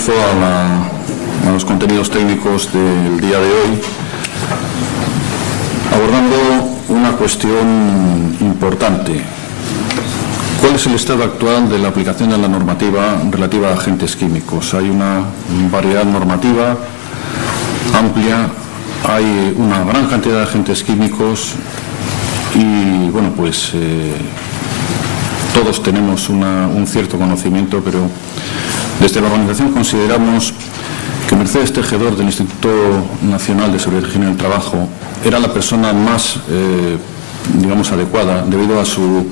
comienzo a los contenidos técnicos del día de hoy, abordando una cuestión importante. ¿Cuál es el estado actual de la aplicación de la normativa relativa a agentes químicos? Hay una variedad normativa amplia, hay una gran cantidad de agentes químicos y, bueno, pues todos tenemos un cierto conocimiento, pero desde la organización consideramos que Mercedes Tejedor, del Instituto Nacional de Seguridad y Higiene del Trabajo, era la persona más, digamos, adecuada debido a su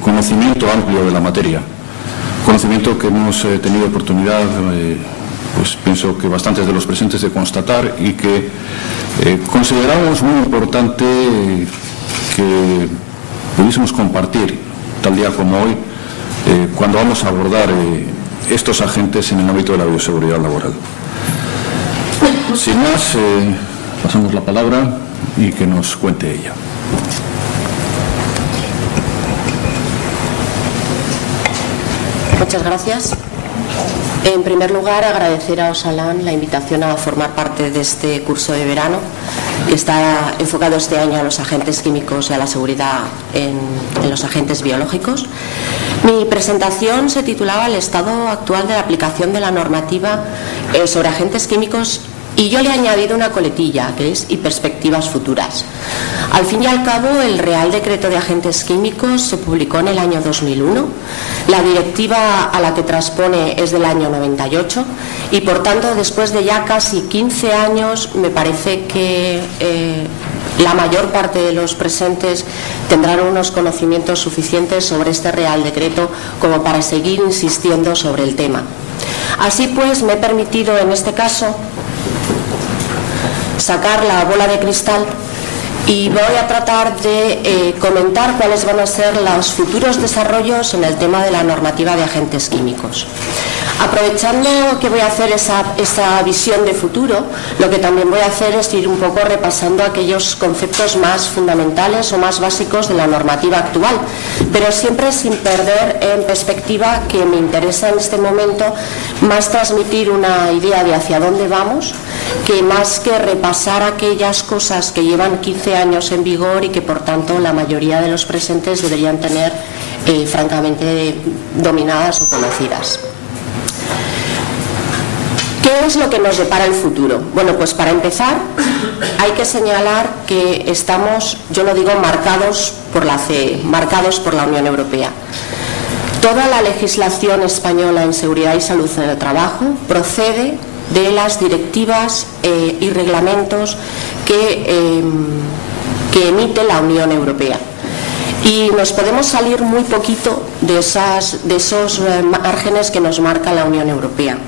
conocimiento amplio de la materia. Conocimiento que hemos tenido oportunidad, pues pienso que bastantes de los presentes, de constatar, y que consideramos muy importante que pudiésemos compartir tal día como hoy cuando vamos a abordar estos agentes en el ámbito de la bioseguridad laboral. Sin más, pasamos la palabra y que nos cuente ella. Muchas gracias. En primer lugar, agradecer a Osalan la invitación a formar parte de este curso de verano, que está enfocado este año a los agentes químicos y a la seguridad en los agentes biológicos. Mi presentación se titulaba El estado actual de la aplicación de la normativa sobre agentes químicos, y yo le he añadido una coletilla, que es y perspectivas futuras. Al fin y al cabo, el Real Decreto de Agentes Químicos se publicó en el año 2001. La directiva a la que transpone es del año 98 y, por tanto, después de ya casi 15 años, me parece que la mayor parte de los presentes tendrán unos conocimientos suficientes sobre este Real Decreto como para seguir insistiendo sobre el tema. Así pues, me he permitido en este caso sacar la bola de cristal y voy a tratar de comentar cuáles van a ser los futuros desarrollos en el tema de la normativa de agentes químicos. Aprovechando que voy a hacer esa visión de futuro, lo que también voy a hacer es ir un poco repasando aquellos conceptos más fundamentales o más básicos de la normativa actual, pero siempre sin perder en perspectiva que me interesa en este momento más transmitir una idea de hacia dónde vamos, que más que repasar aquellas cosas que llevan 15 años en vigor y que, por tanto, la mayoría de los presentes deberían tener francamente dominadas o conocidas. ¿Qué es lo que nos depara el futuro? Bueno, pues para empezar hay que señalar que estamos, yo lo digo, marcados por la CE, marcados por la Unión Europea. Toda la legislación española en seguridad y salud en el trabajo procede de las directivas y reglamentos que emite la Unión Europea. Y nos podemos salir muy poquito de esos márgenes que nos marca la Unión Europea.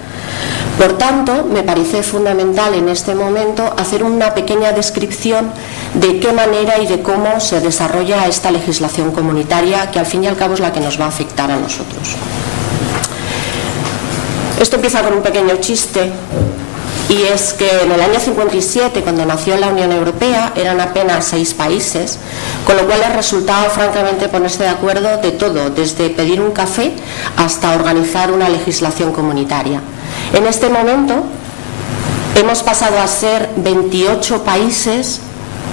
Por tanto, me parece fundamental en este momento hacer una pequeña descripción de qué manera y de cómo se desarrolla esta legislación comunitaria, que al fin y al cabo es la que nos va a afectar a nosotros. Esto empieza con un pequeño chiste, y es que en el año 57, cuando nació la Unión Europea, eran apenas 6 países, con lo cual les resultaba francamente ponerse de acuerdo de todo, desde pedir un café hasta organizar una legislación comunitaria. En este momento hemos pasado a ser 28 países,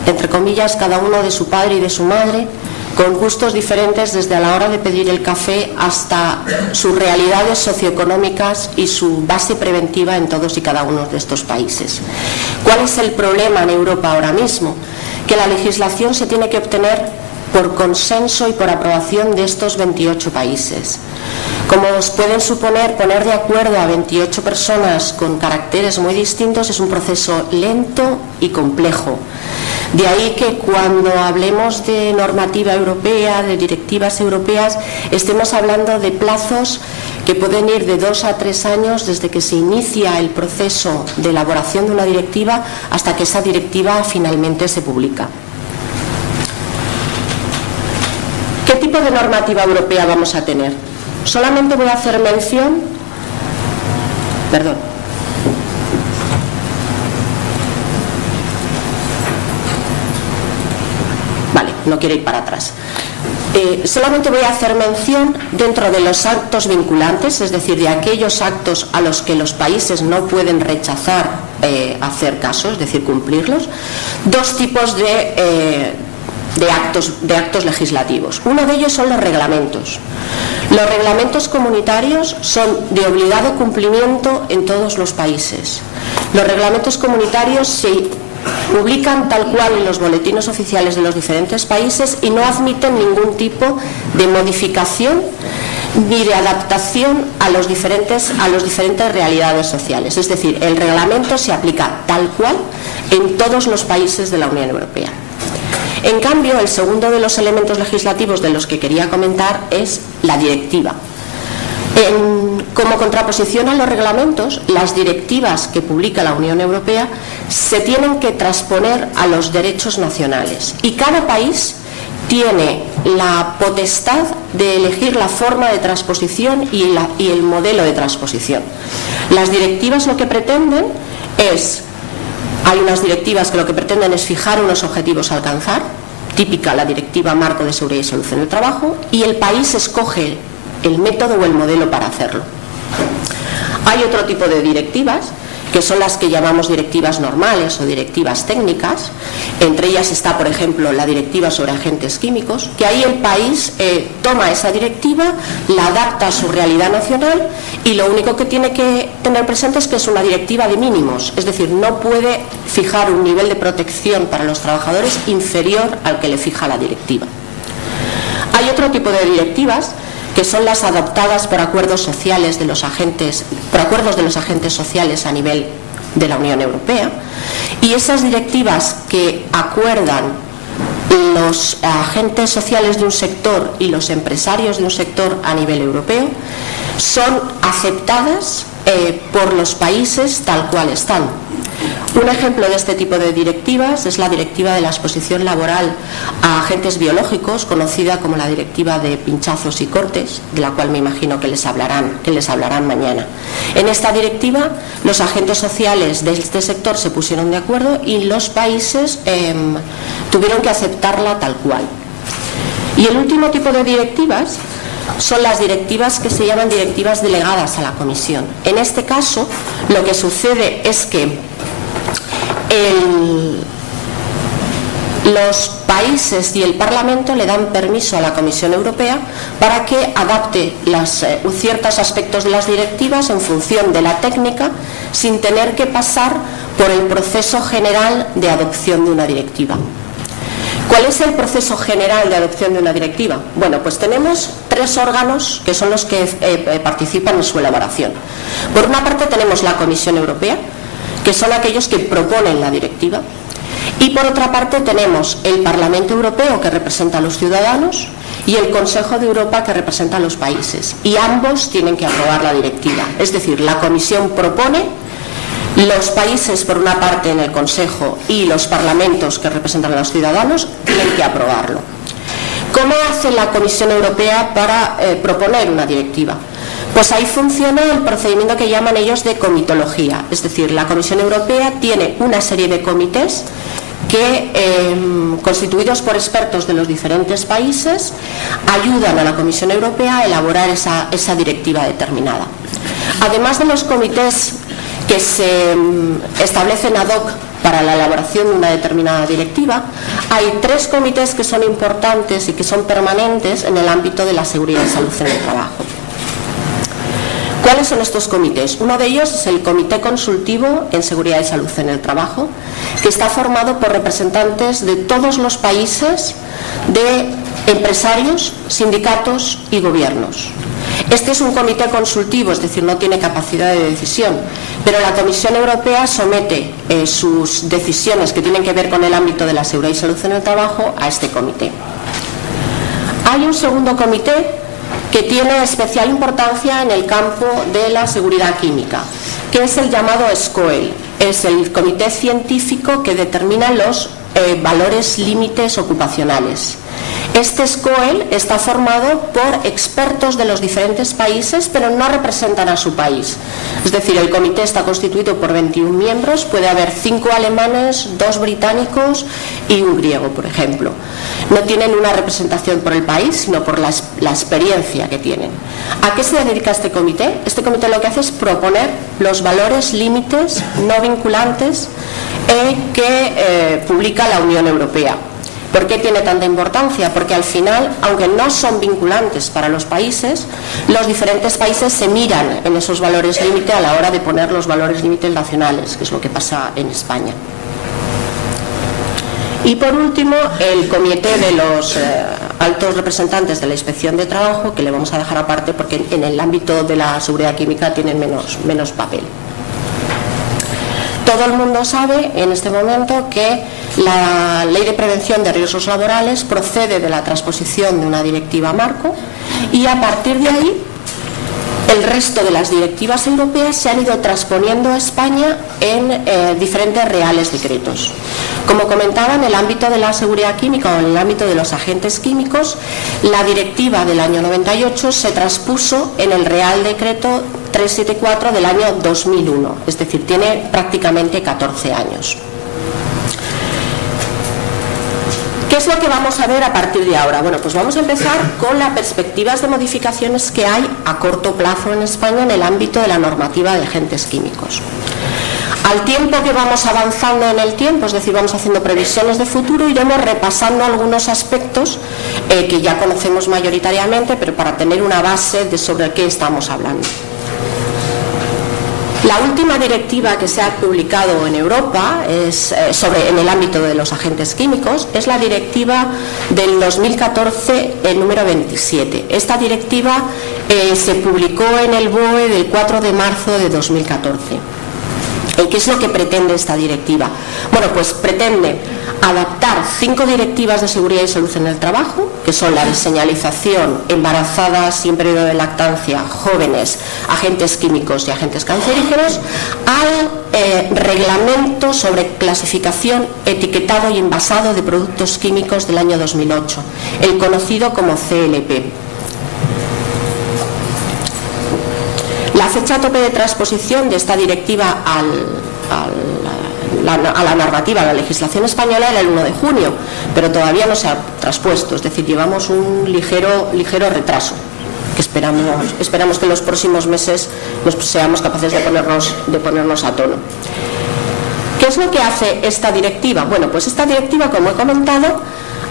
entre comillas, cada uno de su padre y de su madre, con gustos diferentes desde a la hora de pedir el café hasta sus realidades socioeconómicas y su base preventiva en todos y cada uno de estos países. ¿Cuál es el problema en Europa ahora mismo? Que la legislación se tiene que obtener por consenso y por aprobación de estos 28 países. Como os pueden suponer, poner de acuerdo a 28 personas con caracteres muy distintos es un proceso lento y complejo. De ahí que cuando hablemos de normativa europea, de directivas europeas, estemos hablando de plazos que pueden ir de 2 a 3 años desde que se inicia el proceso de elaboración de una directiva hasta que esa directiva finalmente se publica. ¿Qué tipo de normativa europea vamos a tener? Solamente voy a hacer mención, Vale, no quiero ir para atrás. Solamente voy a hacer mención dentro de los actos vinculantes, es decir, de aquellos actos a los que los países no pueden rechazar hacer caso, es decir, cumplirlos, dos tipos de actos legislativos. Uno de ellos son los reglamentos. Los reglamentos comunitarios son de obligado cumplimiento en todos los países. Los reglamentos comunitarios se publican tal cual en los boletines oficiales de los diferentes países y no admiten ningún tipo de modificación ni de adaptación a las diferentes realidades sociales. Es decir, el reglamento se aplica tal cual en todos los países de la Unión Europea. En cambio, el segundo de los elementos legislativos de los que quería comentar es la directiva. Como contraposición a los reglamentos, las directivas que publica la Unión Europea se tienen que transponer a los derechos nacionales y cada país tiene la potestad de elegir la forma de transposición y el modelo de transposición. Las directivas lo que pretenden es, hay unas directivas que lo que pretenden es fijar unos objetivos a alcanzar, típica la Directiva Marco de Seguridad y Salud en el Trabajo, y el país escoge el método o el modelo para hacerlo. Hay otro tipo de directivas que son las que llamamos directivas normales o directivas técnicas. Entre ellas está, por ejemplo, la directiva sobre agentes químicos, que ahí el país toma esa directiva, la adapta a su realidad nacional y lo único que tiene que tener presente es que es una directiva de mínimos, es decir, no puede fijar un nivel de protección para los trabajadores inferior al que le fija la directiva. Hay otro tipo de directivas que son las adoptadas por acuerdos sociales de los agentes, por acuerdos de los agentes sociales a nivel de la Unión Europea, y esas directivas que acuerdan los agentes sociales de un sector y los empresarios de un sector a nivel europeo son aceptadas por los países tal cual están. Un ejemplo de este tipo de directivas es la directiva de la exposición laboral a agentes biológicos, conocida como la directiva de pinchazos y cortes, de la cual me imagino que les hablarán mañana. En esta directiva, los agentes sociales de este sector se pusieron de acuerdo y los países tuvieron que aceptarla tal cual. Y el último tipo de directivas son las directivas que se llaman directivas delegadas a la Comisión. En este caso, lo que sucede es que los países y el Parlamento le dan permiso a la Comisión Europea para que adapte ciertos aspectos de las directivas en función de la técnica, sin tener que pasar por el proceso general de adopción de una directiva. ¿Cuál es el proceso general de adopción de una directiva? Bueno, pues tenemos tres órganos que son los que participan en su elaboración. Por una parte tenemos la Comisión Europea, que son aquellos que proponen la directiva, y por otra parte tenemos el Parlamento Europeo, que representa a los ciudadanos, y el Consejo de Europa, que representa a los países, y ambos tienen que aprobar la directiva. Es decir, la Comisión propone, los países por una parte en el Consejo y los parlamentos que representan a los ciudadanos tienen que aprobarlo. ¿Cómo hace la Comisión Europea para proponer una directiva? Pues ahí funciona el procedimiento que llaman ellos de comitología, es decir, la Comisión Europea tiene una serie de comités que, constituidos por expertos de los diferentes países, ayudan a la Comisión Europea a elaborar esa directiva determinada. Además de los comités que se establecen ad hoc para la elaboración de una determinada directiva, hay tres comités que son importantes y que son permanentes en el ámbito de la seguridad y salud en el trabajo. ¿Cuáles son estos comités? Uno de ellos es el Comité Consultivo en Seguridad y Salud en el Trabajo, que está formado por representantes de todos los países, de empresarios, sindicatos y gobiernos. Este es un comité consultivo, es decir, no tiene capacidad de decisión, pero la Comisión Europea somete sus decisiones que tienen que ver con el ámbito de la seguridad y salud en el trabajo a este comité. Hay un segundo comité que tiene especial importancia en el campo de la seguridad química, que es el llamado SCOEL. Es el comité científico que determina los valores límites ocupacionales. Este SCOEL está formado por expertos de los diferentes países, pero no representan a su país. Es decir, el comité está constituido por 21 miembros, puede haber 5 alemanes, 2 británicos y un griego, por ejemplo. No tienen una representación por el país, sino por la experiencia que tienen. ¿A qué se dedica este comité? Este comité lo que hace es proponer los valores límites no vinculantes que publica la Unión Europea. ¿Por qué tiene tanta importancia? Porque al final, aunque no son vinculantes para los países, los diferentes países se miran en esos valores límite a la hora de poner los valores límites nacionales, que es lo que pasa en España. Y por último, el comité de los altos representantes de la Inspección de Trabajo, que le vamos a dejar aparte porque en el ámbito de la seguridad química tienen menos papel. Todo el mundo sabe en este momento que la Ley de Prevención de Riesgos Laborales procede de la transposición de una directiva marco y a partir de ahí el resto de las directivas europeas se han ido transponiendo a España en diferentes reales decretos. Como comentaba, en el ámbito de la seguridad química o en el ámbito de los agentes químicos, la directiva del año 98 se transpuso en el Real Decreto 374 del año 2001, es decir, tiene prácticamente 14 años. ¿Qué es lo que vamos a ver a partir de ahora? Bueno, pues vamos a empezar con las perspectivas de modificaciones que hay a corto plazo en España en el ámbito de la normativa de agentes químicos. Al tiempo que vamos avanzando en el tiempo, es decir, vamos haciendo previsiones de futuro, iremos repasando algunos aspectos que ya conocemos mayoritariamente, pero para tener una base de sobre qué estamos hablando. La última directiva que se ha publicado en Europa en el ámbito de los agentes químicos es la directiva del 2014, el número 27. Esta directiva se publicó en el BOE del 4 de marzo de 2014. ¿Y qué es lo que pretende esta directiva? Bueno, pues pretende adaptar 5 directivas de seguridad y salud en el trabajo, que son la de señalización, embarazadas y en periodo de lactancia, jóvenes, agentes químicos y agentes cancerígenos, al reglamento sobre clasificación, etiquetado y envasado de productos químicos del año 2008, el conocido como CLP. La fecha tope de transposición de esta directiva a la normativa, a la legislación española, era el 1 de junio, pero todavía no se ha traspuesto, es decir, llevamos un ligero retraso, que esperamos que en los próximos meses seamos capaces de ponernos a tono. ¿Qué es lo que hace esta directiva? Bueno, pues esta directiva, como he comentado,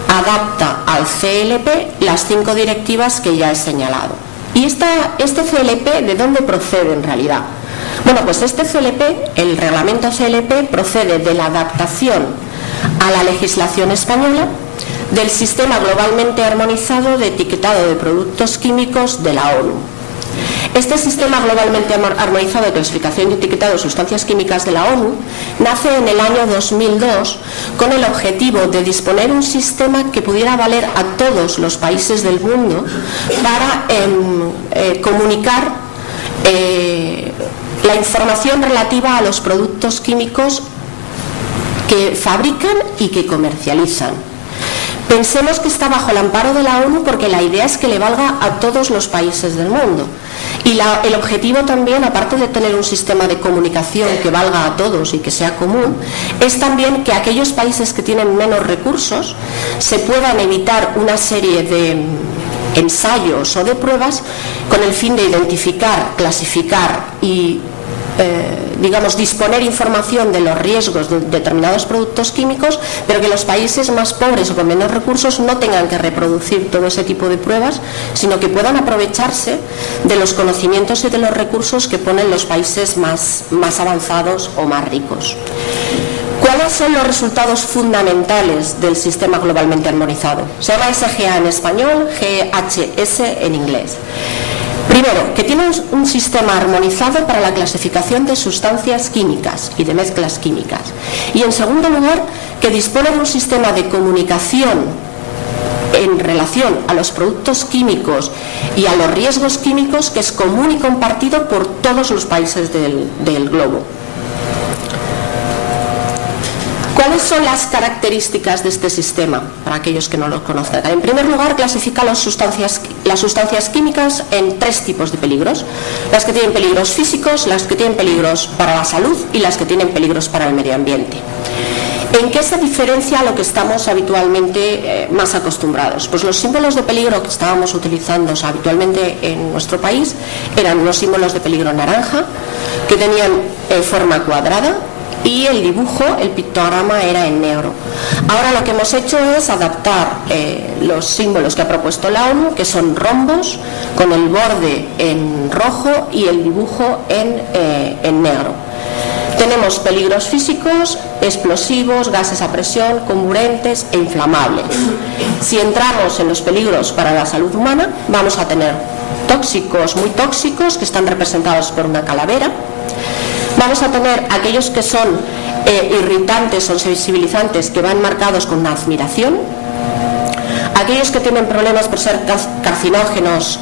adapta al CLP las 5 directivas que ya he señalado. ¿Y este CLP de dónde procede en realidad? Bueno, pues este CLP, el reglamento CLP, procede de la adaptación a la legislación española del sistema globalmente armonizado de etiquetado de productos químicos de la ONU. Este sistema globalmente armonizado de clasificación y etiquetado de sustancias químicas de la ONU nace en el año 2002 con el objetivo de disponer un sistema que pudiera valer a todos los países del mundo para comunicar la información relativa a los productos químicos que fabrican y que comercializan. Pensemos que está bajo el amparo de la ONU porque la idea es que le valga a todos los países del mundo. Y el objetivo también, aparte de tener un sistema de comunicación que valga a todos y que sea común, es también que aquellos países que tienen menos recursos se puedan evitar una serie de ensayos o de pruebas con el fin de identificar, clasificar y disponer información de los riesgos de determinados productos químicos, pero que los países más pobres o con menos recursos no tengan que reproducir todo ese tipo de pruebas, sino que puedan aprovecharse de los conocimientos y de los recursos que ponen los países más avanzados o más ricos. ¿Cuáles son los resultados fundamentales del sistema globalmente armonizado? Se llama SGA en español, GHS en inglés. Primero, que tiene un sistema armonizado para la clasificación de sustancias químicas y de mezclas químicas. Y en segundo lugar, que dispone de un sistema de comunicación en relación a los productos químicos y a los riesgos químicos que es común y compartido por todos los países del globo. ¿Cuáles son las características de este sistema? Para aquellos que no lo conozcan. En primer lugar, clasifica las sustancias químicas en 3 tipos de peligros. Las que tienen peligros físicos, las que tienen peligros para la salud y las que tienen peligros para el medio ambiente. ¿En qué se diferencia a lo que estamos habitualmente más acostumbrados? Pues los símbolos de peligro que estábamos utilizando habitualmente en nuestro país eran unos símbolos de peligro naranja, que tenían forma cuadrada, y el dibujo, el pictograma, era en negro. Ahora lo que hemos hecho es adaptar los símbolos que ha propuesto la ONU, que son rombos, con el borde en rojo y el dibujo en negro. Tenemos peligros físicos, explosivos, gases a presión, comburentes e inflamables. Si entramos en los peligros para la salud humana, vamos a tener tóxicos, muy tóxicos, que están representados por una calavera. Vamos a tener aquellos que son irritantes o sensibilizantes, que van marcados con una admiración. Aquellos que tienen problemas por ser carcinógenos,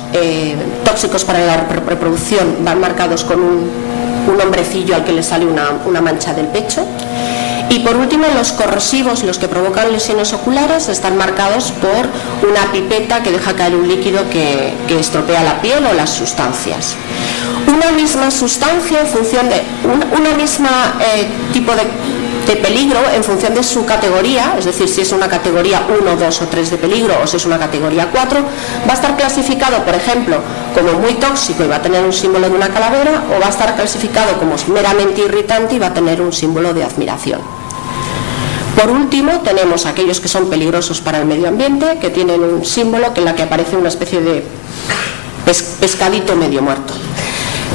tóxicos para la reproducción, van marcados con un hombrecillo al que le sale una mancha del pecho. Y por último, los corrosivos, los que provocan lesiones oculares, están marcados por una pipeta que deja caer un líquido que estropea la piel o las sustancias. Una misma sustancia en función de una misma tipo de peligro en función de su categoría, es decir, si es una categoría 1, 2 o 3 de peligro o si es una categoría 4, va a estar clasificado, por ejemplo, como muy tóxico y va a tener un símbolo de una calavera, o va a estar clasificado como meramente irritante y va a tener un símbolo de admiración. Por último, tenemos aquellos que son peligrosos para el medio ambiente, que tienen un símbolo en la que aparece una especie de pescadito medio muerto.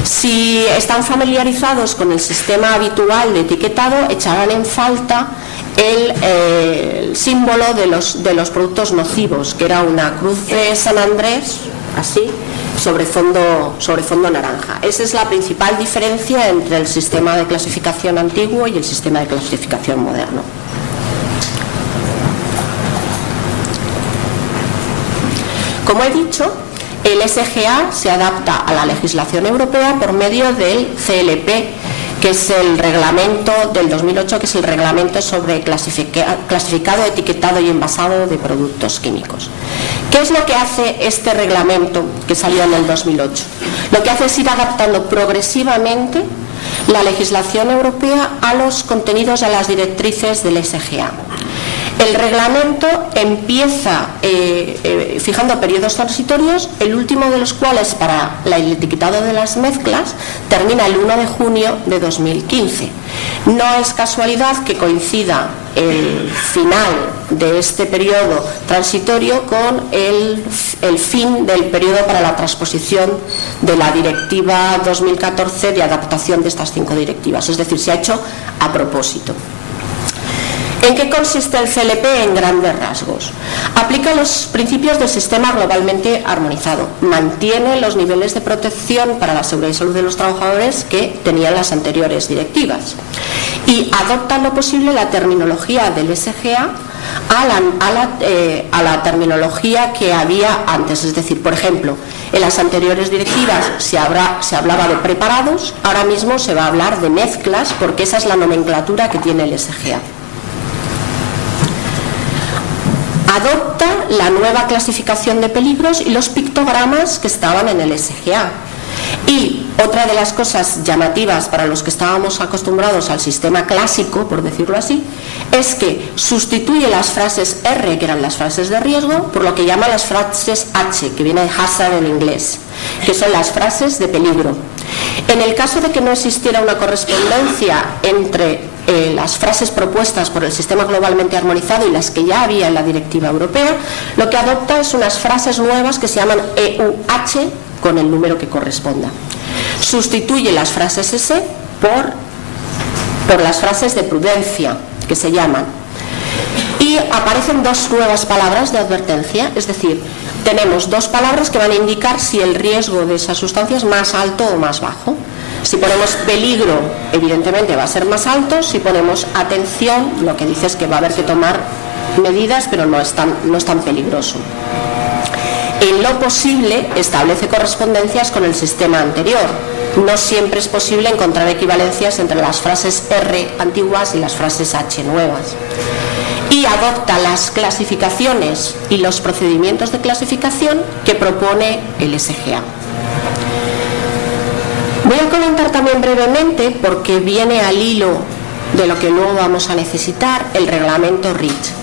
Si están familiarizados con el sistema habitual de etiquetado, echarán en falta el símbolo de los productos nocivos, que era una cruz de San Andrés, así, sobre fondo naranja. Esa es la principal diferencia entre el sistema de clasificación antiguo y el sistema de clasificación moderno. Como he dicho, el SGA se adapta a la legislación europea por medio del CLP, que es el reglamento del 2008, que es el reglamento sobre clasificado, etiquetado y envasado de productos químicos. ¿Qué es lo que hace este reglamento que salió en el 2008? Lo que hace es ir adaptando progresivamente la legislación europea a los contenidos y a las directrices del SGA. El reglamento empieza fijando periodos transitorios, el último de los cuales, para el etiquetado de las mezclas, termina el 1 de junio de 2015. No es casualidad que coincida el final de este periodo transitorio con el fin del periodo para la transposición de la Directiva 2014 de adaptación de estas 5 directivas, es decir, se ha hecho a propósito. ¿En qué consiste el CLP en grandes rasgos? Aplica los principios del sistema globalmente armonizado, mantiene los niveles de protección para la seguridad y salud de los trabajadores que tenían las anteriores directivas y adopta en lo posible la terminología del SGA a la terminología que había antes. Es decir, por ejemplo, en las anteriores directivas se hablaba de preparados, ahora mismo se va a hablar de mezclas, porque esa es la nomenclatura que tiene el SGA. Adopta la nueva clasificación de peligros y los pictogramas que estaban en el SGA. Y otra de las cosas llamativas para los que estábamos acostumbrados al sistema clásico, por decirlo así, es que sustituye las frases R, que eran las frases de riesgo, por lo que llama las frases H, que viene de hazard en inglés, que son las frases de peligro. En el caso de que no existiera una correspondencia entre las frases propuestas por el sistema globalmente armonizado y las que ya había en la directiva europea, lo que adopta es unas frases nuevas que se llaman EUH con el número que corresponda. Sustituye las frases S por las frases de prudencia, que se llaman. Y aparecen 2 nuevas palabras de advertencia, es decir, tenemos 2 palabras que van a indicar si el riesgo de esa sustancia es más alto o más bajo. Si ponemos peligro, evidentemente va a ser más alto. Si ponemos atención, lo que dice es que va a haber que tomar medidas, pero no es tan peligroso. en lo posible establece correspondencias con el sistema anterior. No siempre es posible encontrar equivalencias entre las frases R antiguas y las frases H nuevas. Y adopta las clasificaciones y los procedimientos de clasificación que propone el SGA. Voy a comentar también brevemente, porque viene al hilo de lo que luego vamos a necesitar, el reglamento REACH.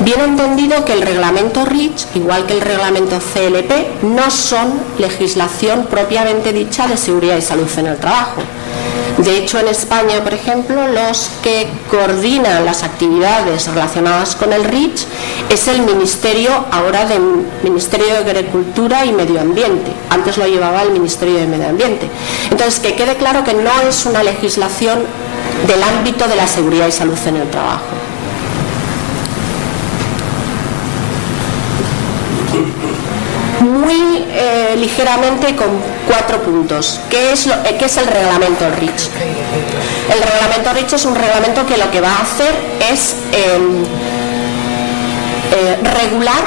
Bien entendido que el reglamento REACH, igual que el reglamento CLP, no son legislación propiamente dicha de seguridad y salud en el trabajo. De hecho, en España, por ejemplo, los que coordinan las actividades relacionadas con el REACH es el Ministerio, ahora del Ministerio de Agricultura y Medio Ambiente. Antes lo llevaba el Ministerio de Medio Ambiente. Entonces, que quede claro que no es una legislación del ámbito de la seguridad y salud en el trabajo. Muy ligeramente, con 4 puntos. ¿Qué es el reglamento REACH? El reglamento REACH es un reglamento que lo que va a hacer es regular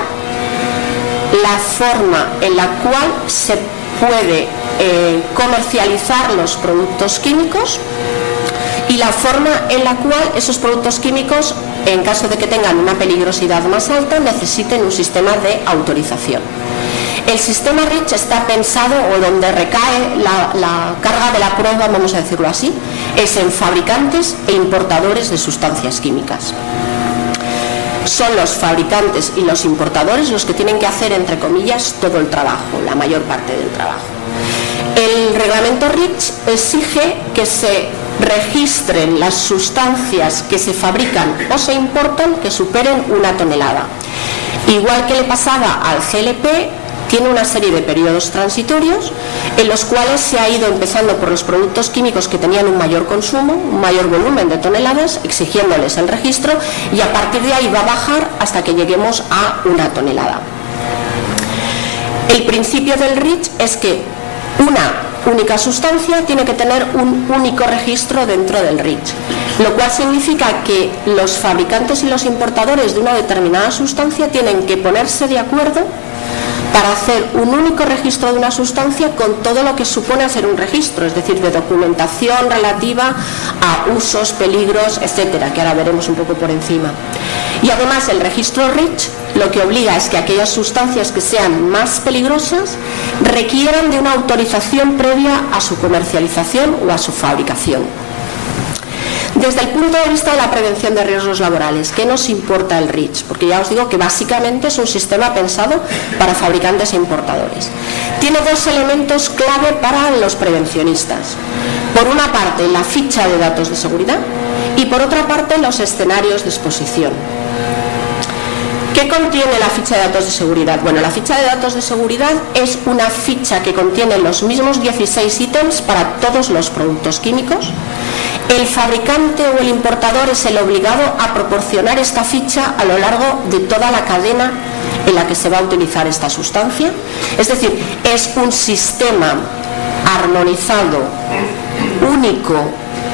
la forma en la cual se puede comercializar los productos químicos y la forma en la cual esos productos químicos, en caso de que tengan una peligrosidad más alta, necesiten un sistema de autorización. El sistema REACH está pensado, o donde recae la carga de la prueba, vamos a decirlo así, es en fabricantes e importadores de sustancias químicas. Son los fabricantes y los importadores los que tienen que hacer, entre comillas, todo el trabajo, la mayor parte del trabajo. El reglamento REACH exige que se registren las sustancias que se fabrican o se importan que superen 1 tonelada. Igual que le pasaba al CLP, tiene una serie de periodos transitorios en los cuales se ha ido empezando por los productos químicos que tenían un mayor consumo, un mayor volumen de toneladas, exigiéndoles el registro, y a partir de ahí va a bajar hasta que lleguemos a 1 tonelada. El principio del REACH es que una única sustancia tiene que tener un único registro dentro del REACH, lo cual significa que los fabricantes y los importadores de una determinada sustancia tienen que ponerse de acuerdo para hacer un único registro de una sustancia con todo lo que supone hacer un registro, es decir, de documentación relativa a usos, peligros, etcétera, que ahora veremos un poco por encima. Y además el registro REACH lo que obliga es que aquellas sustancias que sean más peligrosas requieran de una autorización previa a su comercialización o a su fabricación. Desde el punto de vista de la prevención de riesgos laborales, ¿qué nos importa el REACH? Porque ya os digo que básicamente es un sistema pensado para fabricantes e importadores. Tiene 2 elementos clave para los prevencionistas. Por una parte, la ficha de datos de seguridad, y por otra parte, los escenarios de exposición. ¿Qué contiene la ficha de datos de seguridad? Bueno, la ficha de datos de seguridad es una ficha que contiene los mismos 16 ítems para todos los productos químicos. El fabricante o el importador es el obligado a proporcionar esta ficha a lo largo de toda la cadena en la que se va a utilizar esta sustancia. Es decir, es un sistema armonizado, único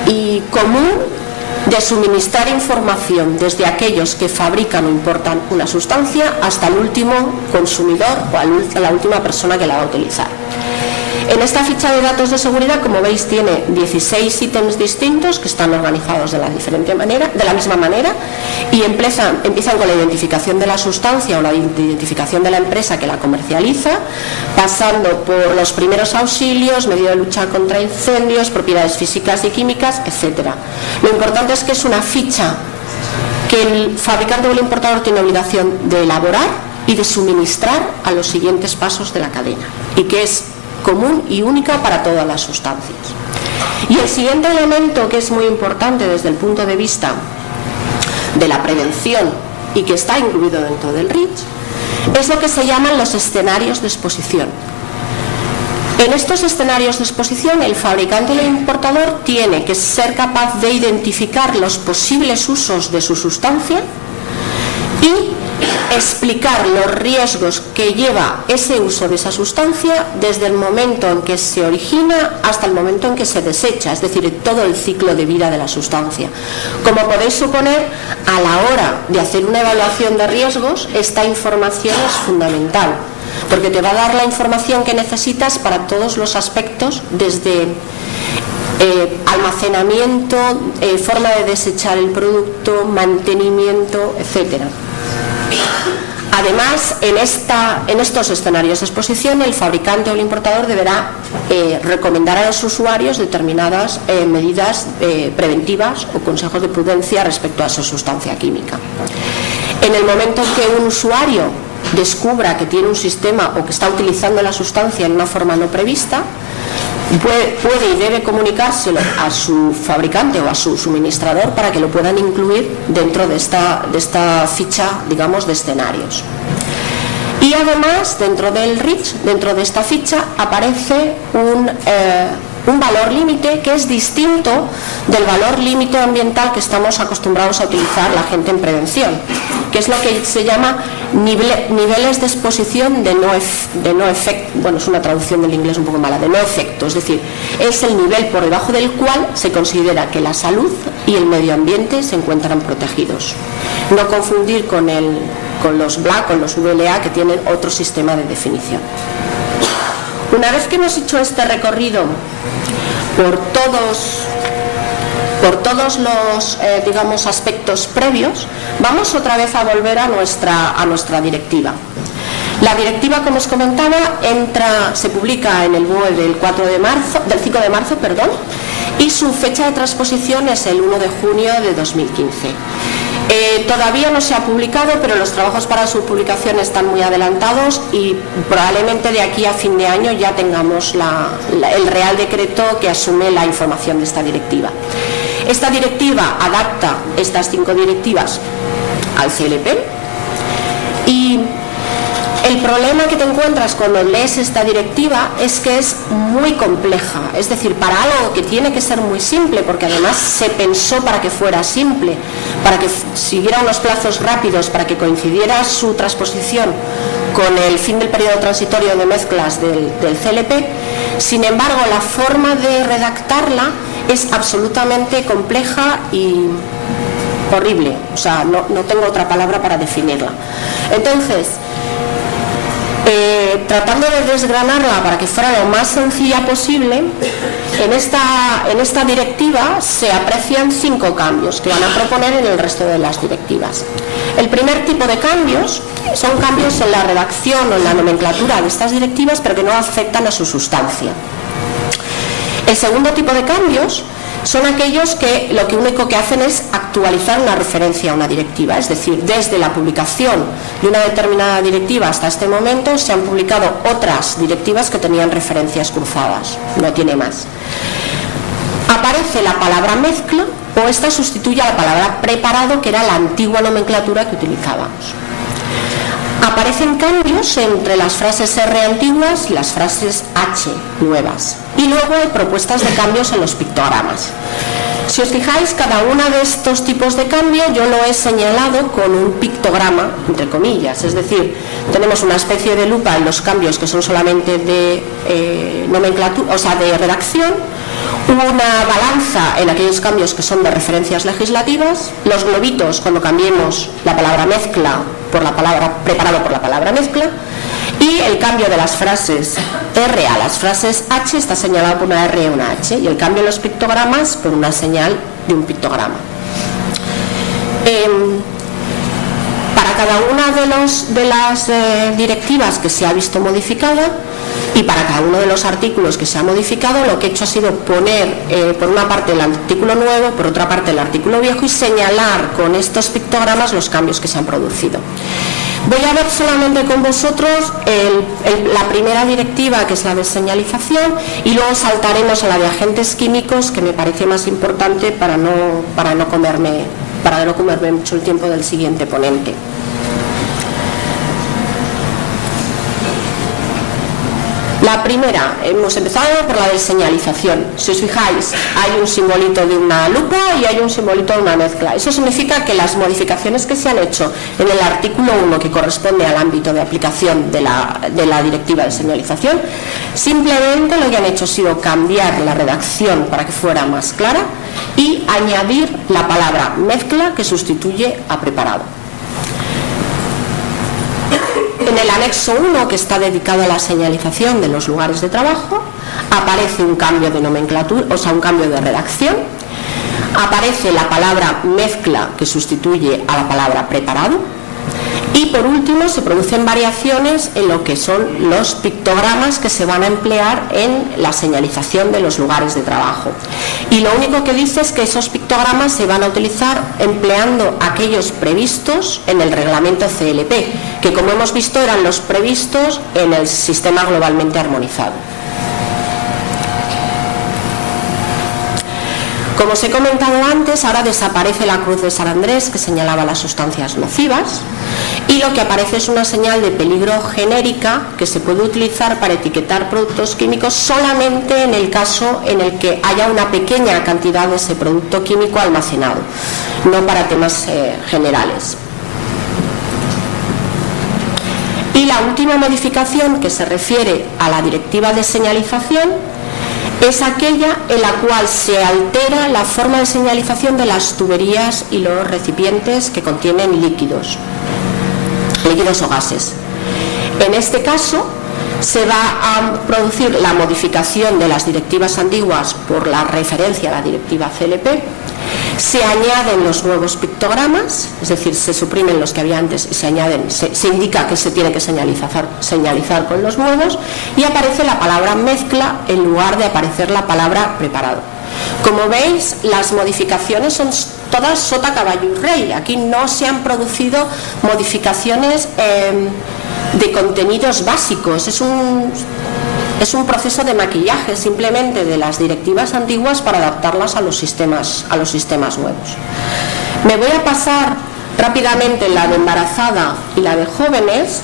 y común de suministrar información desde aquellos que fabrican o importan una sustancia hasta el último consumidor o a la última persona que la va a utilizar. En esta ficha de datos de seguridad, como veis, tiene 16 ítems distintos que están organizados de la misma manera, y empiezan con la identificación de la sustancia o la identificación de la empresa que la comercializa, pasando por los primeros auxilios, medio de lucha contra incendios, propiedades físicas y químicas, etc. Lo importante es que es una ficha que el fabricante o el importador tiene obligación de elaborar y de suministrar a los siguientes pasos de la cadena, y que es común y única para todas las sustancias. Y el siguiente elemento, que es muy importante desde el punto de vista de la prevención y que está incluido dentro del REACH, es lo que se llaman los escenarios de exposición. En estos escenarios de exposición, el fabricante o el importador tiene que ser capaz de identificar los posibles usos de su sustancia y explicar los riesgos que lleva ese uso de esa sustancia desde el momento en que se origina hasta el momento en que se desecha, es decir, todo el ciclo de vida de la sustancia. Como podéis suponer, a la hora de hacer una evaluación de riesgos, esta información es fundamental, porque te va a dar la información que necesitas para todos los aspectos, desde almacenamiento, forma de desechar el producto, mantenimiento, etcétera. Además, en estos escenarios de exposición, el fabricante o el importador deberá recomendar a los usuarios determinadas medidas preventivas o consejos de prudencia respecto a esa sustancia química. En el momento en que un usuario descubra que tiene un sistema o que está utilizando la sustancia en una forma no prevista, puede y debe comunicárselo a su fabricante o a su suministrador para que lo puedan incluir dentro de esta ficha, digamos, de escenarios. Y además, dentro del REACH, dentro de esta ficha, aparece un valor límite que es distinto del valor límite ambiental que estamos acostumbrados a utilizar la gente en prevención, que es lo que se llama niveles de exposición de no efecto. Bueno, es una traducción del inglés un poco mala, de no efecto, es decir, es el nivel por debajo del cual se considera que la salud y el medio ambiente se encuentran protegidos. No confundir con los BLA, con los VLA, que tienen otro sistema de definición. Una vez que hemos hecho este recorrido por todos los digamos, aspectos previos, vamos otra vez a volver a nuestra directiva. La directiva, como os comentaba, se publica en el BOE del 5 de marzo, y su fecha de transposición es el 1 de junio de 2015. Todavía no se ha publicado, pero los trabajos para su publicación están muy adelantados y probablemente de aquí a fin de año ya tengamos el Real Decreto que asume la información de esta directiva. Esta directiva adapta estas 5 directivas al CLP, y el problema que te encuentras cuando lees esta directiva es que es muy compleja, es decir, para algo que tiene que ser muy simple, porque además se pensó para que fuera simple, para que siguiera unos plazos rápidos, para que coincidiera su transposición con el fin del periodo transitorio de mezclas del CLP. Sin embargo, la forma de redactarla es absolutamente compleja y horrible, o sea, no tengo otra palabra para definirla. Entonces, tratando de desgranarla para que fuera lo más sencilla posible, en esta directiva se aprecian 5 cambios que van a proponer en el resto de las directivas. El primer tipo de cambios son cambios en la redacción o en la nomenclatura de estas directivas, pero que no afectan a su sustancia. El segundo tipo de cambios son aquellos que lo único que hacen es actualizar una referencia a una directiva, es decir, desde la publicación de una determinada directiva hasta este momento se han publicado otras directivas que tenían referencias cruzadas, no tiene más. Aparece la palabra mezcla, o esta sustituye a la palabra preparado, que era la antigua nomenclatura que utilizábamos. Aparecen cambios entre las frases R antiguas y las frases H nuevas. Y luego hay propuestas de cambios en los pictogramas. Si os fijáis, cada uno de estos tipos de cambio yo lo he señalado con un pictograma, entre comillas. Es decir, tenemos una especie de lupa en los cambios que son solamente de nomenclatura, o sea, de redacción, una balanza en aquellos cambios que son de referencias legislativas, los globitos cuando cambiemos la palabra mezcla por la palabra preparado por la palabra mezcla, y el cambio de las frases R a las frases H está señalado por una R y una H, y el cambio de los pictogramas por una señal de un pictograma. Para cada una de las directivas que se ha visto modificada y para cada uno de los artículos que se ha modificado, lo que he hecho ha sido poner por una parte el artículo nuevo, por otra parte el artículo viejo, y señalar con estos pictogramas los cambios que se han producido. Voy a ver solamente con vosotros la primera directiva, que es la de señalización, y luego saltaremos a la de agentes químicos, que me parece más importante para no comerme mucho el tiempo del siguiente ponente. La primera, hemos empezado por la de señalización. Si os fijáis, hay un simbolito de una lupa y hay un simbolito de una mezcla. Eso significa que las modificaciones que se han hecho en el artículo 1, que corresponde al ámbito de aplicación de la directiva de señalización, simplemente lo que han hecho ha sido cambiar la redacción para que fuera más clara y añadir la palabra mezcla, que sustituye a preparado. En el anexo 1, que está dedicado a la señalización de los lugares de trabajo, aparece un cambio de nomenclatura, o sea, un cambio de redacción. Aparece la palabra mezcla, que sustituye a la palabra preparado. Y por último se producen variaciones en lo que son los pictogramas que se van a emplear en la señalización de los lugares de trabajo. Y lo único que dice es que esos pictogramas se van a utilizar empleando aquellos previstos en el reglamento CLP, que como hemos visto eran los previstos en el sistema globalmente armonizado. Como os he comentado antes, ahora desaparece la cruz de San Andrés que señalaba las sustancias nocivas y lo que aparece es una señal de peligro genérica que se puede utilizar para etiquetar productos químicos solamente en el caso en el que haya una pequeña cantidad de ese producto químico almacenado, no para temas generales. Y la última modificación, que se refiere a la directiva de señalización, es aquella en la cual se altera la forma de señalización de las tuberías y los recipientes que contienen líquidos o gases. En este caso se va a producir la modificación de las directivas antiguas por la referencia a la directiva CLP. Se añaden los nuevos pictogramas, es decir, se suprimen los que había antes y se añaden, se indica que se tiene que señalizar con los nuevos, y aparece la palabra mezcla en lugar de aparecer la palabra preparado. Como veis, las modificaciones son todas sota, caballo y rey. Aquí no se han producido modificaciones de contenidos básicos. Es un proceso de maquillaje simplemente de las directivas antiguas para adaptarlas a los sistemas nuevos. Me voy a pasar rápidamente la de embarazada y la de jóvenes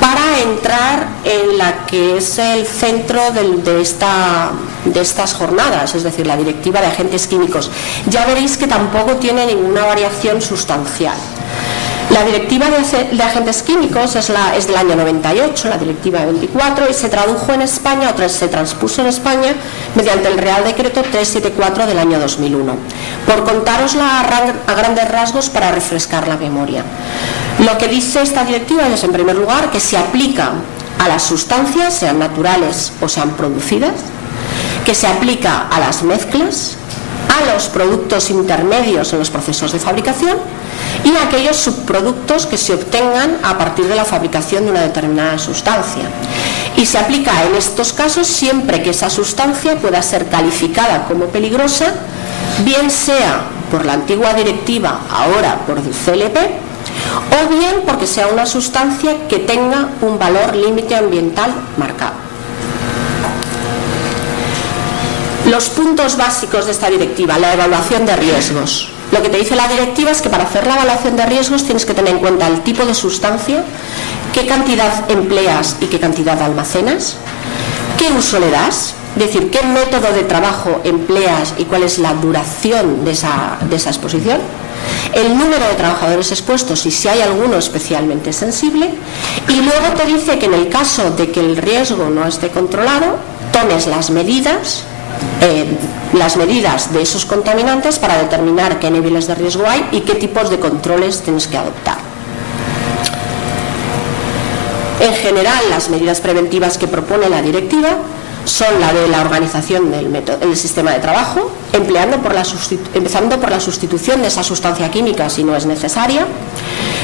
para entrar en la que es el centro de estas jornadas, es decir, la directiva de agentes químicos. Ya veréis que tampoco tiene ninguna variación sustancial. La directiva de agentes químicos es del año 98, la directiva 24, y se tradujo en España, se transpuso en España mediante el Real Decreto 374 del año 2001. Por contárosla a grandes rasgos para refrescar la memoria. Lo que dice esta directiva es, en primer lugar, que se aplica a las sustancias, sean naturales o sean producidas, que se aplica a las mezclas, a los productos intermedios en los procesos de fabricación y a aquellos subproductos que se obtengan a partir de la fabricación de una determinada sustancia. Y se aplica en estos casos siempre que esa sustancia pueda ser calificada como peligrosa, bien sea por la antigua directiva, ahora por el CLP, o bien porque sea una sustancia que tenga un valor límite ambiental marcado. Los puntos básicos de esta directiva: la evaluación de riesgos. Lo que te dice la directiva es que para hacer la evaluación de riesgos tienes que tener en cuenta el tipo de sustancia, qué cantidad empleas y qué cantidad almacenas, qué uso le das, es decir, qué método de trabajo empleas y cuál es la duración de esa exposición, el número de trabajadores expuestos y si hay alguno especialmente sensible, y luego te dice que en el caso de que el riesgo no esté controlado, tomes las medidas de esos contaminantes para determinar qué niveles de riesgo hay y qué tipos de controles tienes que adoptar. En general, las medidas preventivas que propone la directiva son la de la organización del sistema de trabajo, empezando por la sustitución de esa sustancia química si no es necesaria,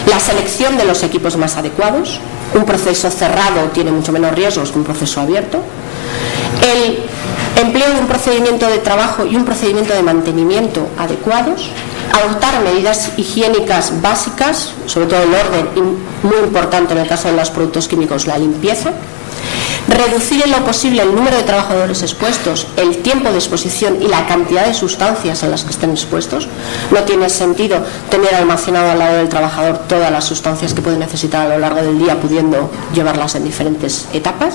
la selección de los equipos más adecuados. Un proceso cerrado tiene mucho menos riesgos que un proceso abierto, el empleo de un procedimiento de trabajo y un procedimiento de mantenimiento adecuados, adoptar medidas higiénicas básicas, sobre todo el orden, y muy importante en el caso de los productos químicos, la limpieza, reducir en lo posible el número de trabajadores expuestos, el tiempo de exposición y la cantidad de sustancias en las que estén expuestos. No tiene sentido tener almacenado al lado del trabajador todas las sustancias que puede necesitar a lo largo del día, pudiendo llevarlas en diferentes etapas.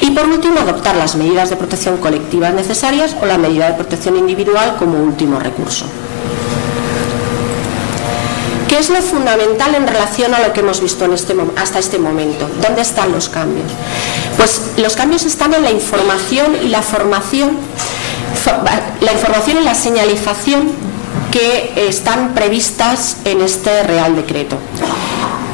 Y por último, adoptar las medidas de protección colectivas necesarias o la medida de protección individual como último recurso. ¿Qué es lo fundamental en relación a lo que hemos visto hasta este momento? ¿Dónde están los cambios? Pues los cambios están en la información y la formación, la información y la señalización que están previstas en este Real Decreto.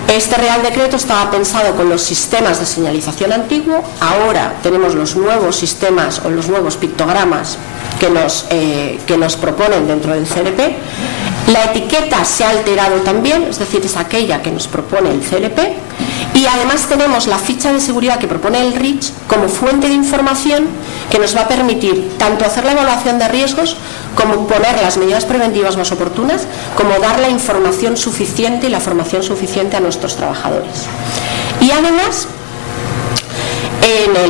Este Real Decreto estaba pensado con los sistemas de señalización antiguo. Ahora tenemos los nuevos sistemas o los nuevos pictogramas que nos proponen dentro del CLP. La etiqueta se ha alterado también, es decir, es aquella que nos propone el CLP, y además tenemos la ficha de seguridad que propone el REACH como fuente de información que nos va a permitir tanto hacer la evaluación de riesgos como poner las medidas preventivas más oportunas, como dar la información suficiente y la formación suficiente a nuestros trabajadores. Y además,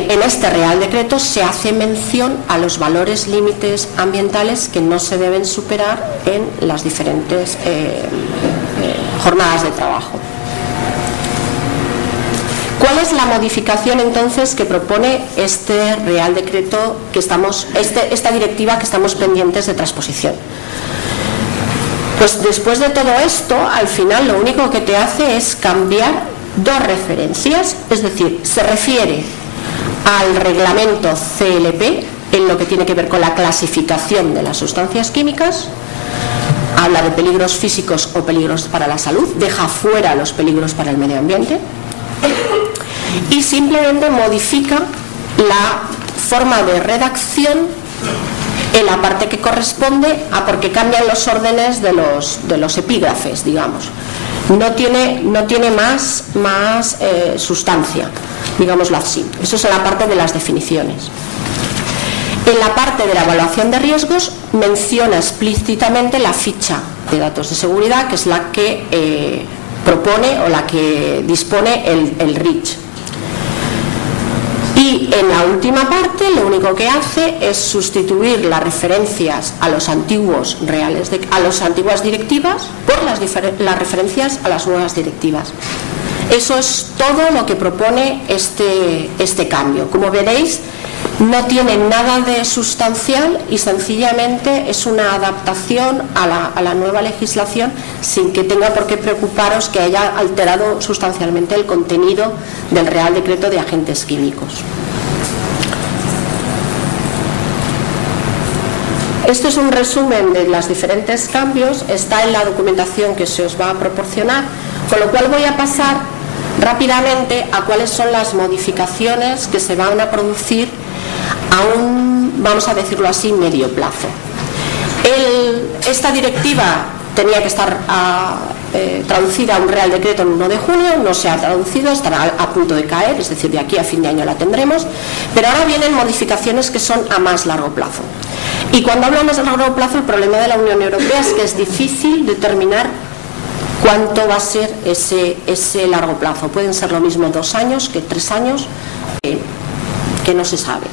en este Real Decreto se hace mención a los valores límites ambientales que no se deben superar en las diferentes jornadas de trabajo. ¿Cuál es la modificación entonces que propone este Real Decreto esta directiva que estamos pendientes de transposición? Pues después de todo esto, al final lo único que te hace es cambiar dos referencias, es decir, se refiere al reglamento CLP en lo que tiene que ver con la clasificación de las sustancias químicas, habla de peligros físicos o peligros para la salud, deja fuera los peligros para el medio ambiente y simplemente modifica la forma de redacción en la parte que corresponde a porque cambian los órdenes de los epígrafes, digamos. No tiene más sustancia, digámoslo así. Eso es en la parte de las definiciones. En la parte de la evaluación de riesgos menciona explícitamente la ficha de datos de seguridad, que es la que propone o la que dispone el REACH. Y en la última parte lo único que hace es sustituir las referencias a los antiguos a las antiguas directivas por las referencias a las nuevas directivas. Eso es todo lo que propone este cambio. Como veréis, no tiene nada de sustancial y sencillamente es una adaptación a la nueva legislación sin que tenga por qué preocuparos que haya alterado sustancialmente el contenido del Real Decreto de Agentes Químicos. Esto es un resumen de los diferentes cambios, está en la documentación que se os va a proporcionar, con lo cual voy a pasar rápidamente a cuáles son las modificaciones que se van a producir a un, vamos a decirlo así, medio plazo. Esta directiva tenía que estar traducida a un Real Decreto el 1 de junio, no se ha traducido, estará a punto de caer, es decir, de aquí a fin de año la tendremos, pero ahora vienen modificaciones que son a más largo plazo. Y cuando hablamos de largo plazo, el problema de la Unión Europea es que es difícil determinar cuánto va a ser ese largo plazo. Pueden ser lo mismo 2 años que 3 años, que no se sabe.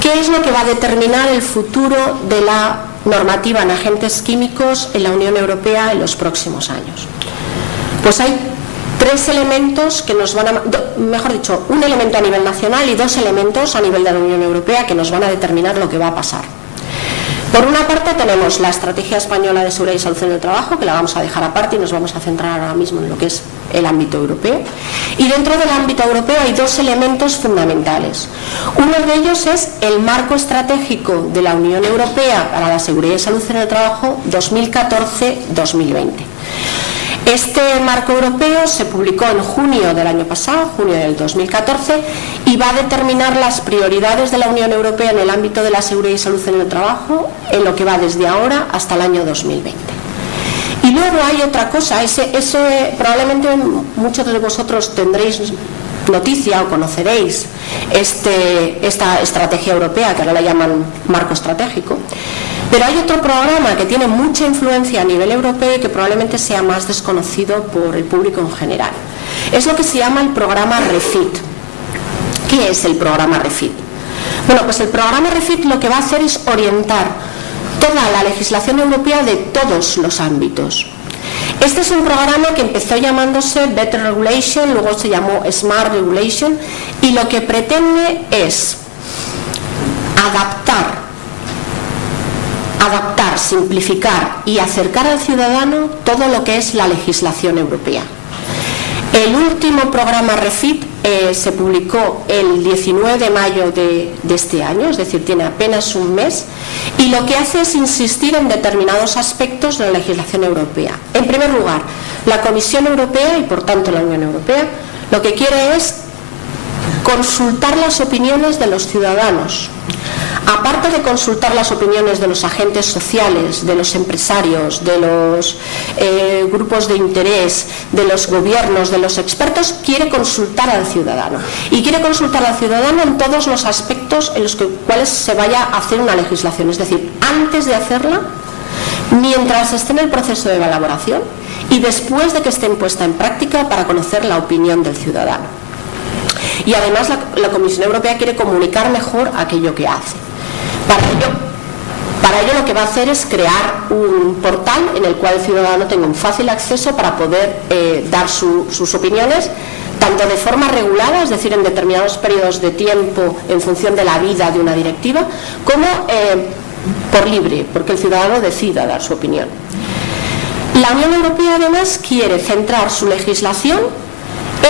¿Qué es lo que va a determinar el futuro de la normativa en agentes químicos en la Unión Europea en los próximos años? Pues hay 3 elementos que nos van a, mejor dicho, un elemento a nivel nacional y 2 elementos a nivel de la Unión Europea que nos van a determinar lo que va a pasar. Por una parte tenemos la Estrategia Española de Seguridad y Salud en el Trabajo, que la vamos a dejar aparte y nos vamos a centrar ahora mismo en lo que es el ámbito europeo. Y dentro del ámbito europeo hay 2 elementos fundamentales. Uno de ellos es el marco estratégico de la Unión Europea para la Seguridad y Salud en el Trabajo 2014-2020. Este marco europeo se publicó en junio del año pasado, junio del 2014, y va a determinar las prioridades de la Unión Europea en el ámbito de la seguridad y salud en el trabajo, en lo que va desde ahora hasta el año 2020. Y luego hay otra cosa, probablemente muchos de vosotros tendréis noticia o conoceréis esta estrategia europea, que ahora la llaman marco estratégico. Pero hay otro programa que tiene mucha influencia a nivel europeo y que probablemente sea más desconocido por el público en general. Es lo que se llama el programa REFIT. ¿Qué es el programa REFIT? Bueno, pues el programa REFIT lo que va a hacer es orientar toda la legislación europea de todos los ámbitos. Este es un programa que empezó llamándose Better Regulation, luego se llamó Smart Regulation, y lo que pretende es adaptar, simplificar y acercar al ciudadano todo lo que es la legislación europea. El último programa REFIT se publicó el 19 de mayo de este año, es decir, tiene apenas un mes, y lo que hace es insistir en determinados aspectos de la legislación europea. En primer lugar, la Comisión Europea y por tanto la Unión Europea lo que quiere es consultar las opiniones de los ciudadanos. Aparte de consultar las opiniones de los agentes sociales, de los empresarios, de los grupos de interés, de los gobiernos, de los expertos, quiere consultar al ciudadano. Y quiere consultar al ciudadano en todos los aspectos en los cuales se vaya a hacer una legislación. Es decir, antes de hacerla, mientras esté en el proceso de elaboración y después de que esté puesta en práctica para conocer la opinión del ciudadano. Y además la Comisión Europea quiere comunicar mejor aquello que hace. Para ello lo que va a hacer es crear un portal en el cual el ciudadano tenga un fácil acceso para poder dar sus opiniones, tanto de forma regulada, es decir, en determinados periodos de tiempo en función de la vida de una directiva, como por libre, porque el ciudadano decida dar su opinión. La Unión Europea además quiere centrar su legislación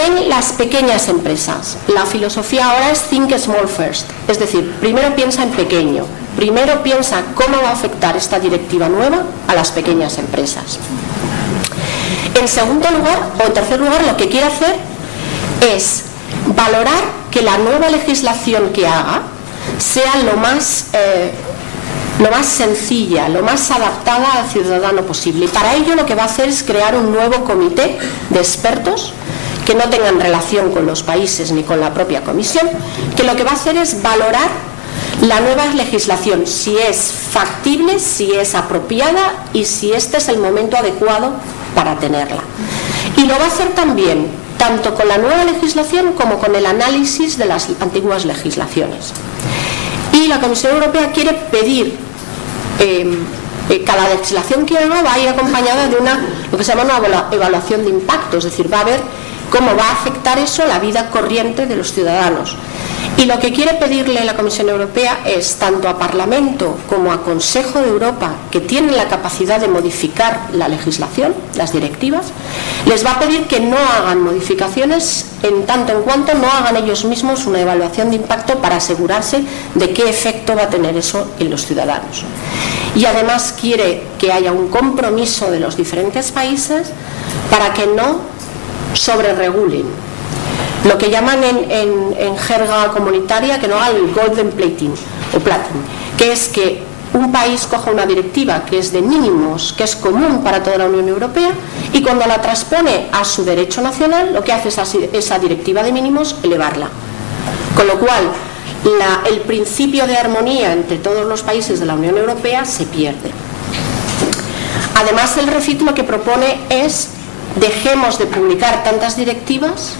en las pequeñas empresas. La filosofía ahora es think small first, es decir, primero piensa en pequeño, primero piensa cómo va a afectar esta directiva nueva a las pequeñas empresas. En segundo lugar, o en tercer lugar, lo que quiere hacer es valorar que la nueva legislación que haga sea lo más sencilla, lo más adaptada al ciudadano posible. Y para ello lo que va a hacer es crear un nuevo comité de expertos que no tengan relación con los países ni con la propia Comisión, que lo que va a hacer es valorar la nueva legislación, si es factible, si es apropiada y si este es el momento adecuado para tenerla. Y lo va a hacer también, tanto con la nueva legislación como con el análisis de las antiguas legislaciones. Y la Comisión Europea quiere pedir cada legislación que haga va a ir acompañada de lo que se llama una evaluación de impacto, es decir, va a ver cómo va a afectar eso a la vida corriente de los ciudadanos. Y lo que quiere pedirle la Comisión Europea es, tanto a Parlamento como a Consejo de Europa, que tienen la capacidad de modificar la legislación, las directivas, les va a pedir que no hagan modificaciones en tanto en cuanto no hagan ellos mismos una evaluación de impacto para asegurarse de qué efecto va a tener eso en los ciudadanos. Y además quiere que haya un compromiso de los diferentes países para que no sobreregulen, lo que llaman en jerga comunitaria, que no haga el golden plating o plating, que es que un país coja una directiva que es de mínimos, que es común para toda la Unión Europea, y cuando la transpone a su derecho nacional, lo que hace es esa directiva de mínimos elevarla. Con lo cual, el principio de armonía entre todos los países de la Unión Europea se pierde. Además, el REFIT lo que propone es: dejemos de publicar tantas directivas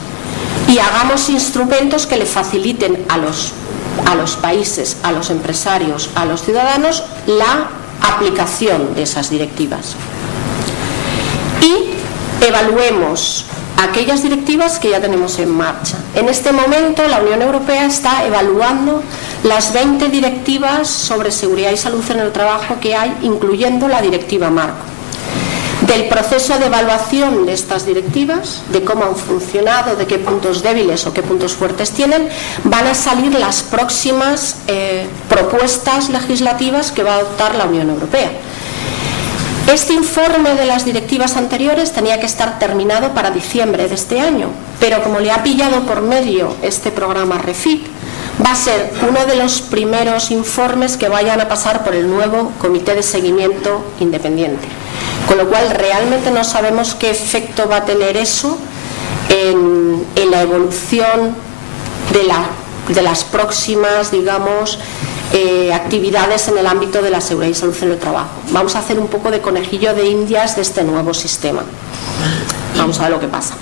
y hagamos instrumentos que le faciliten a los países, a los empresarios, a los ciudadanos la aplicación de esas directivas. Y evaluemos aquellas directivas que ya tenemos en marcha. En este momento la Unión Europea está evaluando las 20 directivas sobre seguridad y salud en el trabajo que hay, incluyendo la directiva marco. Del proceso de evaluación de estas directivas, de cómo han funcionado, de qué puntos débiles o qué puntos fuertes tienen, van a salir las próximas propuestas legislativas que va a adoptar la Unión Europea. Este informe de las directivas anteriores tenía que estar terminado para diciembre de este año, pero como le ha pillado por medio este programa REFIT, va a ser uno de los primeros informes que vayan a pasar por el nuevo Comité de Seguimiento Independiente. Con lo cual realmente no sabemos qué efecto va a tener eso en la evolución de las próximas, digamos, actividades en el ámbito de la seguridad y salud en el trabajo. Vamos a hacer un poco de conejillo de indias de este nuevo sistema. Vamos a ver lo que pasa.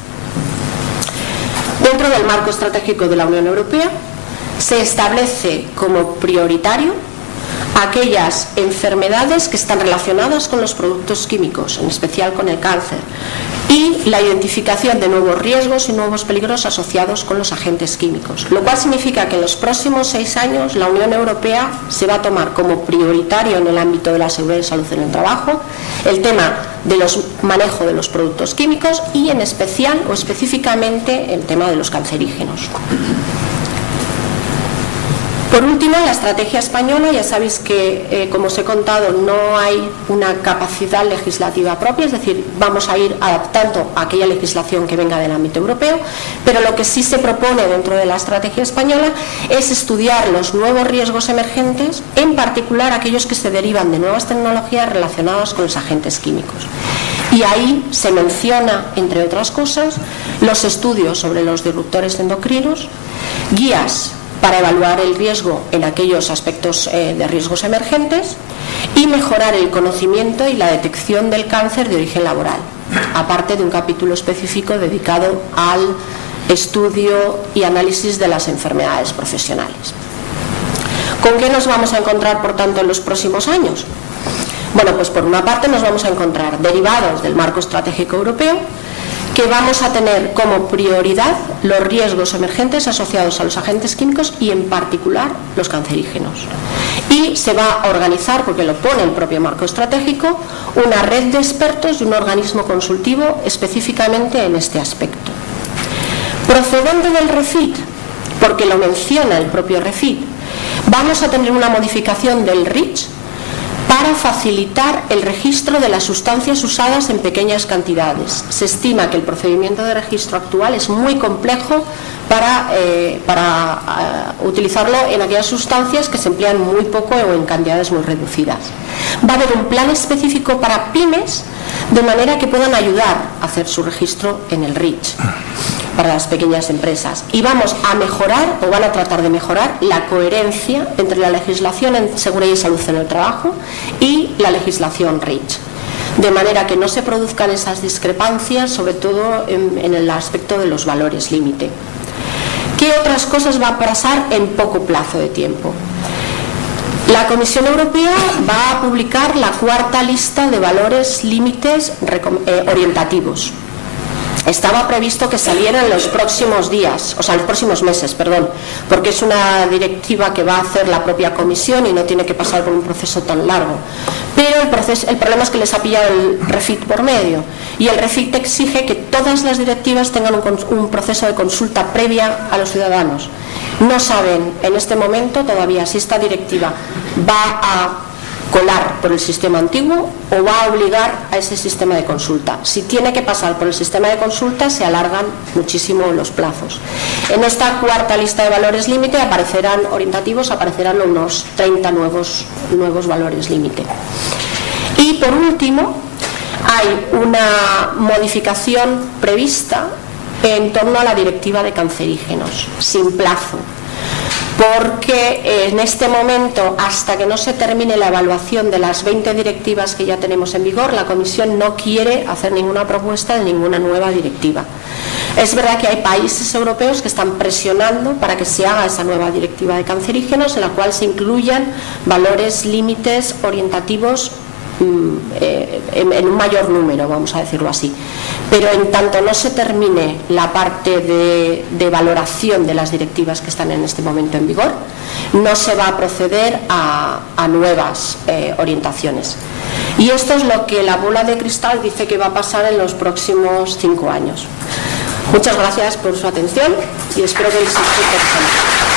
Dentro del marco estratégico de la Unión Europea se establece como prioritario aquellas enfermedades que están relacionadas con los productos químicos, en especial con el cáncer, y la identificación de nuevos riesgos y nuevos peligros asociados con los agentes químicos, lo cual significa que en los próximos 6 años la Unión Europea se va a tomar como prioritario en el ámbito de la seguridad y salud en el trabajo el tema de los manejo de los productos químicos y en especial o específicamente el tema de los cancerígenos. Por último, la estrategia española, ya sabéis que, como os he contado, no hay una capacidad legislativa propia, es decir, vamos a ir adaptando a aquella legislación que venga del ámbito europeo, pero lo que sí se propone dentro de la estrategia española es estudiar los nuevos riesgos emergentes, en particular aquellos que se derivan de nuevas tecnologías relacionadas con los agentes químicos. Y ahí se menciona, entre otras cosas, los estudios sobre los disruptores endocrinos, guías para evaluar el riesgo en aquellos aspectos de riesgos emergentes y mejorar el conocimiento y la detección del cáncer de origen laboral, aparte de un capítulo específico dedicado al estudio y análisis de las enfermedades profesionales. ¿Con qué nos vamos a encontrar, por tanto, en los próximos años? Bueno, pues por una parte nos vamos a encontrar derivados del marco estratégico europeo, que vamos a tener como prioridad los riesgos emergentes asociados a los agentes químicos y en particular los cancerígenos. Y se va a organizar, porque lo pone el propio marco estratégico, una red de expertos y un organismo consultivo específicamente en este aspecto. Procedente del REFIT, porque lo menciona el propio REFIT, vamos a tener una modificación del REACH para facilitar el registro de las sustancias usadas en pequeñas cantidades. Se estima que el procedimiento de registro actual es muy complejo para utilizarlo en aquellas sustancias que se emplean muy poco o en cantidades muy reducidas. Va a haber un plan específico para pymes, de manera que puedan ayudar a hacer su registro en el REACH para las pequeñas empresas, y vamos a mejorar o van a tratar de mejorar la coherencia entre la legislación en seguridad y salud en el trabajo y la legislación REACH, de manera que no se produzcan esas discrepancias, sobre todo en el aspecto de los valores límite. ¿Qué otras cosas va a pasar en poco plazo de tiempo? La Comisión Europea va a publicar la cuarta lista de valores límites orientativos. Estaba previsto que saliera en los próximos días, o sea, en los próximos meses, perdón, porque es una directiva que va a hacer la propia Comisión y no tiene que pasar por un proceso tan largo. Pero el problema es que les ha pillado el REFIT por medio, y el REFIT exige que todas las directivas tengan un proceso de consulta previa a los ciudadanos. No saben en este momento todavía si esta directiva va a colar por el sistema antiguo o va a obligar a ese sistema de consulta. Si tiene que pasar por el sistema de consulta, se alargan muchísimo los plazos. En esta cuarta lista de valores límite aparecerán orientativos, aparecerán unos 30 nuevos valores límite. Y por último, hay una modificación prevista en torno a la directiva de cancerígenos, sin plazo, porque en este momento, hasta que no se termine la evaluación de las 20 directivas que ya tenemos en vigor, la Comisión no quiere hacer ninguna propuesta de ninguna nueva directiva. Es verdad que hay países europeos que están presionando para que se haga esa nueva directiva de cancerígenos, en la cual se incluyan valores límites orientativos en un mayor número, vamos a decirlo así. Pero en tanto no se termine la parte de valoración de las directivas que están en este momento en vigor, no se va a proceder a nuevas orientaciones. Y esto es lo que la bola de cristal dice que va a pasar en los próximos 5 años. Muchas gracias por su atención y espero que les esté interesante.